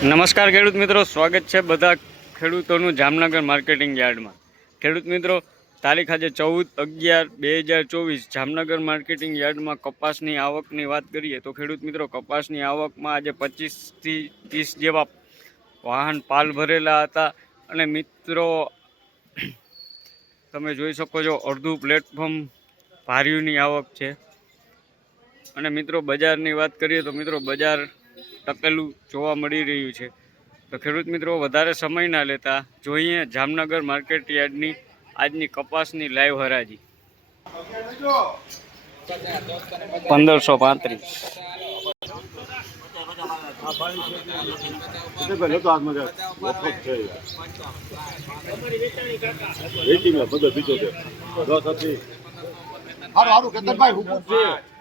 નમસ્કાર ખેડૂત મિત્રો, સ્વાગત છે બધા ખેડૂતોનું જામનગર માર્કેટિંગ યાર્ડમાં. ખેડૂત મિત્રો, તારીખ આજે ચૌદ અગિયાર બે હજાર ચોવીસ, જામનગર માર્કેટિંગ યાર્ડમાં કપાસની આવકની વાત કરીએ તો ખેડૂત મિત્રો, કપાસની આવકમાં આજે પચીસથી ત્રીસ જેવા વાહન પાલ ભરેલા હતા અને મિત્રો, તમે જોઈ શકો છો અડધું પ્લેટફોર્મ ભાર્યુંની આવક છે. અને મિત્રો, બજારની વાત કરીએ તો મિત્રો, બજાર ટકેલું જોવા મળી રહ્યું છે. તો ખેડૂત મિત્રો, વધારે સમય ના લેતા જોઈએ જામનગર માર્કેટ યાર્ડની આજની કપાસની લાઈવ હરાજી. પંદરસો પાંત્રીસ. હુકમ છે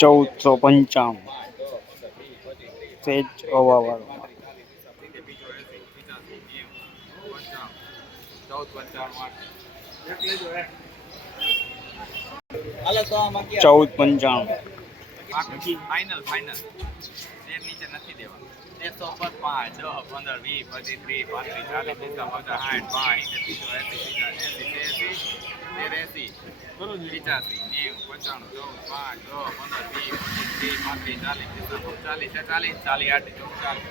ચૌદસો પંચાણું. સેજ હવાવાળો ચૌદ પંચાણું. ફાઇનલ ફાઇનલ જે નીચે નથી દેવા એકસો પર પાંચ દસ પંદર વીસ પચીસ ત્રીસ પાંત્રીસ ચાલીસ પચાસ સાઠ પાંચ ત્રીસો એસી એસી એસી એસી પિચાસી નેવું પંચાણું ચૌદ પાંચ દસ પંદર વીસ પચીસ ત્રીસ પાંત્રીસ ચાલીસ ચાલીસ ચાલીસ ચાલીસ આઠ ચૌદ ચાલીસ.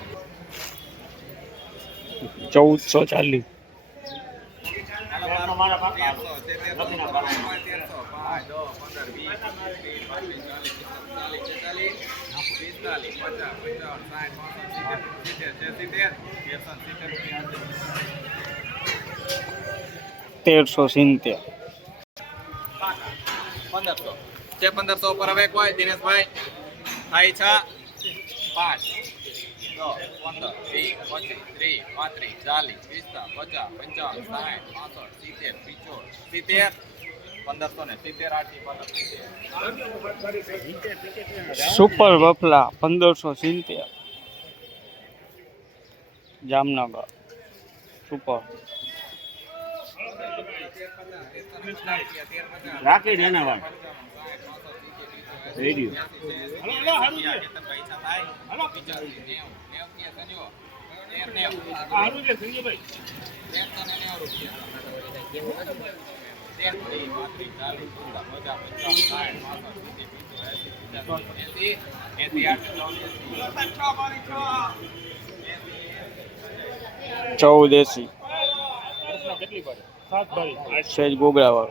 ચૌદસો ચાલીસ તેરસો તેરસો તેરસો પાંચ દસ પંદર વીસ પચીસ ત્રીસ પાંત્રીસ ચાલીસ. તેરસો સિત્તેર. પંદરસો. તે પંદરસો પર હવે કોઈ દિનેશભાઈ. થાય છે પાંચ. દસ, પંદર, વીસ, પચીસ, ત્રીસ, પાંત્રીસ, ચાલીસ, પિસ્તાલીસ, પચાસ, પંચાવન, સાઠ, પાસઠ, સિત્તેર પિચોર સિત્તેર. પંદરસો ને સિત્તેર આઠી સુપર વફલા પંદરસો સિત્તેર. જામનગર સુપર. રાખી દે ને ભાઈ રેડિયો ચૌદ એસી સેજ ગોગડા વાળો